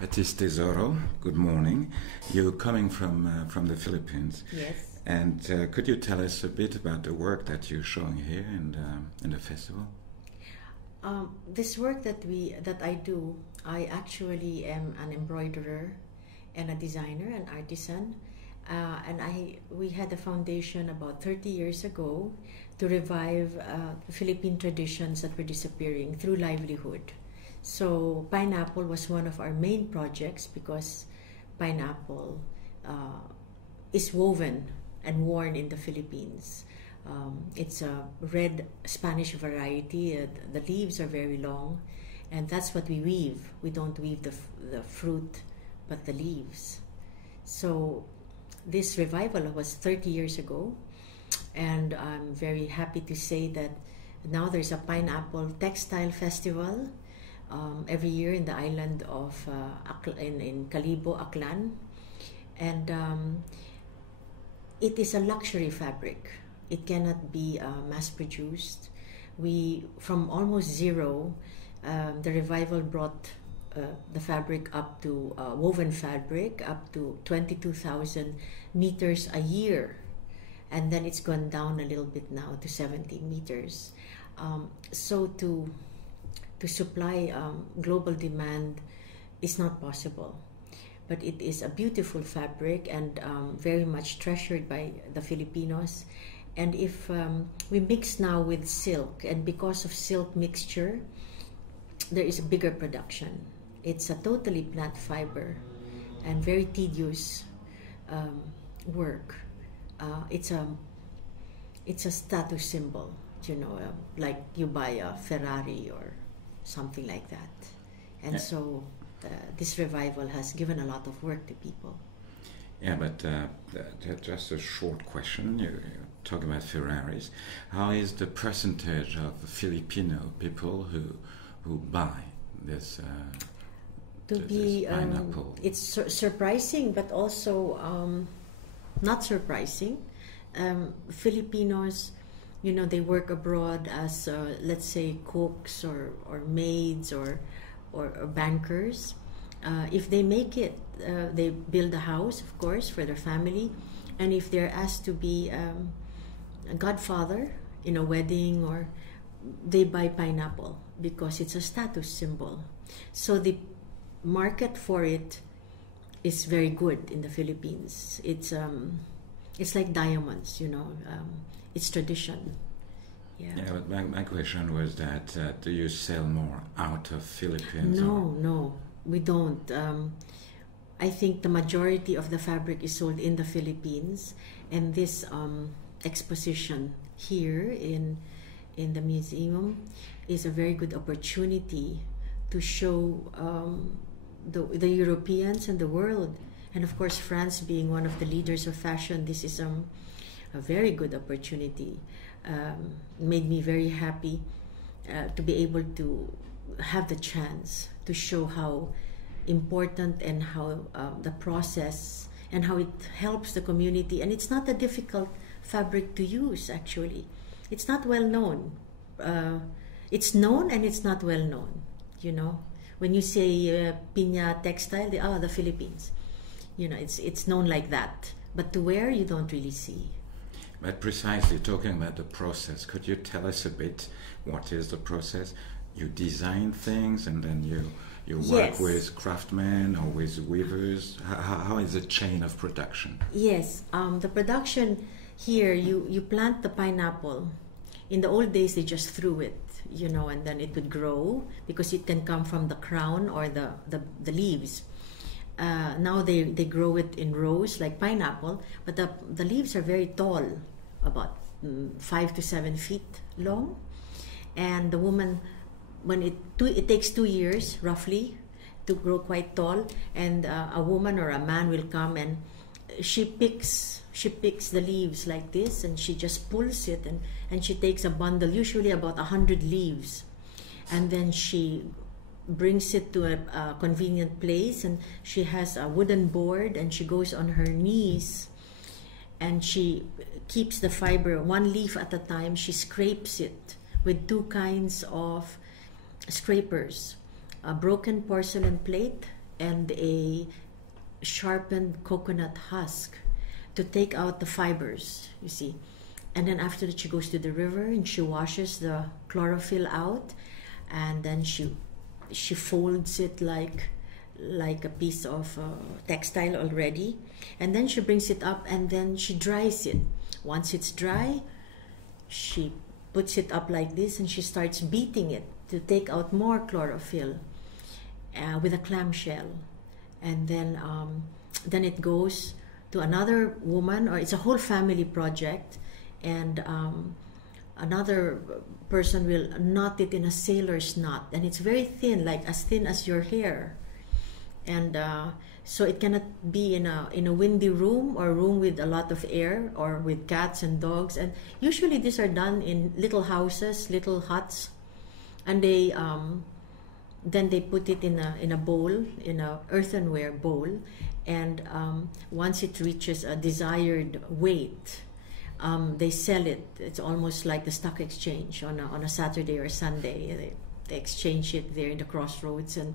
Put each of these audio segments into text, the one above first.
Patis Tesoro, good morning. You're coming from the Philippines. Yes. And could you tell us a bit about the work that you're showing here in the festival? This work that I do, I actually am an embroiderer and a designer, an artisan. We had a foundation about 30 years ago to revive Philippine traditions that were disappearing through livelihood. So pineapple was one of our main projects because pineapple is woven and worn in the Philippines. It's a red Spanish variety. The leaves are very long, and that's what we weave. We don't weave the fruit, but the leaves. So this revival was 30 years ago, and I'm very happy to say that now there's a pineapple textile festival every year in the island of in Calibo, Aklan, and it is a luxury fabric. It cannot be mass-produced. From almost zero, the revival brought the fabric up to woven fabric up to 22,000 meters a year, and then it's gone down a little bit now to 17 meters. So to supply global demand is not possible, but it is a beautiful fabric and very much treasured by the Filipinos. And if we mix now with silk, and because of silk mixture, there is a bigger production. It's a totally plant fiber and very tedious work. It's a status symbol, you know, like you buy a Ferrari or something like that. And yeah. So this revival has given a lot of work to people. Yeah, but just a short question. You're talking about Ferraris. How is the percentage of Filipino people who buy this pineapple? It's surprising, but also not surprising. Filipinos, you know, they work abroad as let's say cooks or maids or bankers. If they make it, they build a house, of course, for their family, and if they're asked to be a godfather in a wedding, or they buy pineapple because it's a status symbol. So the market for it is very good in the Philippines. It's like diamonds, you know. It's tradition. Yeah. Yeah, but my question was that do you sell more out of Philippines? No, we don't. I think the majority of the fabric is sold in the Philippines, and this exposition here in the museum is a very good opportunity to show the Europeans and the world, and of course France being one of the leaders of fashion. This is a very good opportunity. Made me very happy to be able to have the chance to show how important and how the process and how it helps the community. And it's not a difficult fabric to use, actually. It's not well known. It's known and it's not well known, you know. When you say piña textile, the Philippines. You know, it's known like that. But to wear, you don't really see. But precisely talking about the process, could you tell us a bit what is the process? You design things and then you work Yes. with craftsmen or with weavers. How is the chain of production? Yes, the production here, you plant the pineapple. In the old days, they just threw it, you know, and then it would grow because it can come from the crown or the leaves. Now they grow it in rows like pineapple, but the leaves are very tall, about 5 to 7 feet long. And the woman, when it takes 2 years roughly to grow quite tall, and a woman or a man will come and she picks the leaves like this, and she just pulls it, and she takes a bundle, usually about 100 leaves, and then she brings it to a convenient place, and she has a wooden board, and she goes on her knees and she keeps the fiber one leaf at a time. She scrapes it with 2 kinds of scrapers, a broken porcelain plate and a sharpened coconut husk to take out the fibers, you see. And then after that, she goes to the river and she washes the chlorophyll out, and then she folds it like a piece of textile already, and then she brings it up and then she dries it. Once it's dry, she puts it up like this and she starts beating it to take out more chlorophyll with a clamshell. And then it goes to another woman, or it's a whole family project, and another person will knot it in a sailor's knot, and it's very thin, like as thin as your hair. And so it cannot be in a windy room or a room with a lot of air or with cats and dogs. And usually these are done in little houses, little huts, and they then they put it in a bowl, in a earthenware bowl, and once it reaches a desired weight, they sell it. It's almost like the stock exchange on a Saturday or Sunday. They exchange it there in the crossroads, and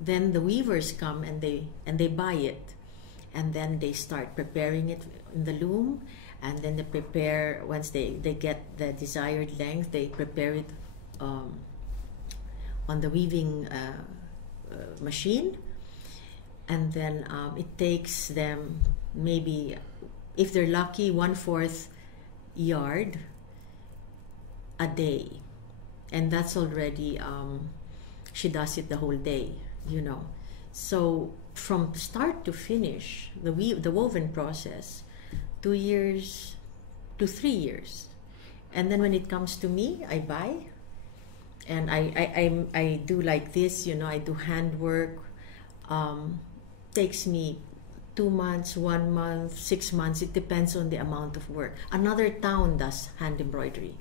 then the weavers come and they buy it, and then they start preparing it in the loom, and then they prepare, once they get the desired length, they prepare it on the weaving machine, and then it takes them maybe, if they're lucky, 1/4 yard a day, and that's already she does it the whole day, you know. So from start to finish, the woven process, 2 years to 3 years, and then when it comes to me, I buy, and I do like this, you know. I do handwork. Takes me 2 months, 1 month, 6 months. It depends on the amount of work. Another town does hand embroidery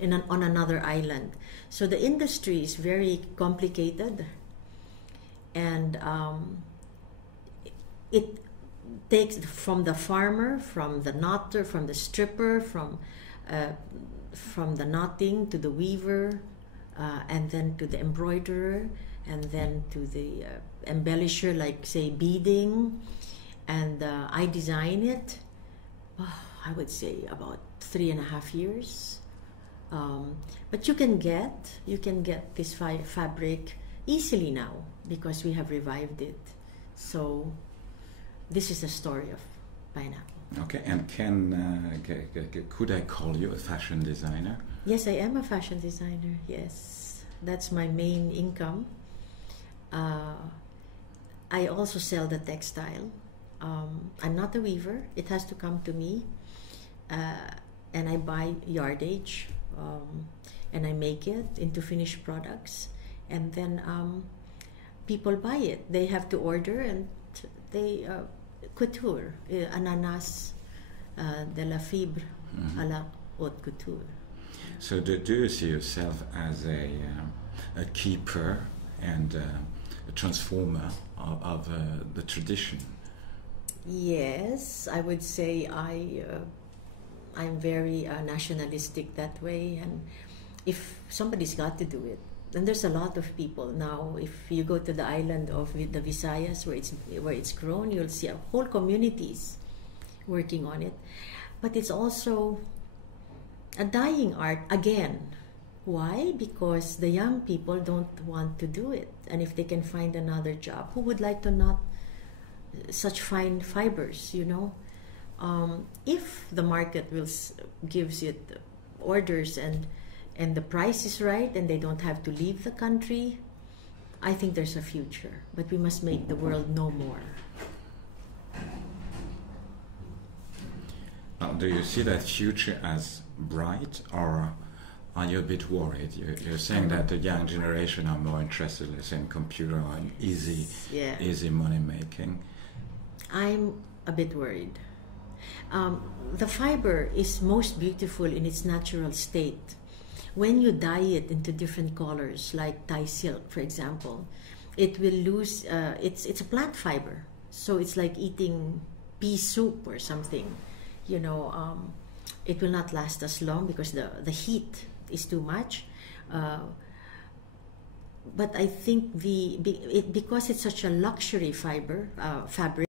on another island. So the industry is very complicated, and it takes from the farmer, from the knotter, from the stripper, from the knotting to the weaver, and then to the embroiderer, and then to the embellisher, like say beading, and I design it. I would say about 3.5 years. But you can get this fabric easily now because we have revived it. So this is the story of pineapple. Okay, and could I call you a fashion designer? Yes, I am a fashion designer. Yes, that's my main income. I also sell the textile. I'm not a weaver. It has to come to me, and I buy yardage, and I make it into finished products, and then people buy it. They have to order, and they couture, ananas de la fibre à la haute couture. So do you see yourself as a keeper and a transformer of the tradition? Yes, I would say I'm very nationalistic that way, and if somebody's got to do it, and there's a lot of people now. If you go to the island of the Visayas, where it's grown, you'll see whole communities working on it. But it's also a dying art again. Why? Because the young people don't want to do it, and if they can find another job, who would like to knot such fine fibers, you know? If the market gives it orders and the price is right, and they don't have to leave the country, I think there's a future. But we must make the world know more. Do you see that future as bright, or are you a bit worried? You're saying that the young generation are more interested, let's say, in computer or in easy money making. I'm a bit worried. The fiber is most beautiful in its natural state. When you dye it into different colors, like Thai silk, for example, it will lose. It's a plant fiber, so it's like eating pea soup or something. You know, it will not last as long because the heat is too much. but I think because it's such a luxury fabric,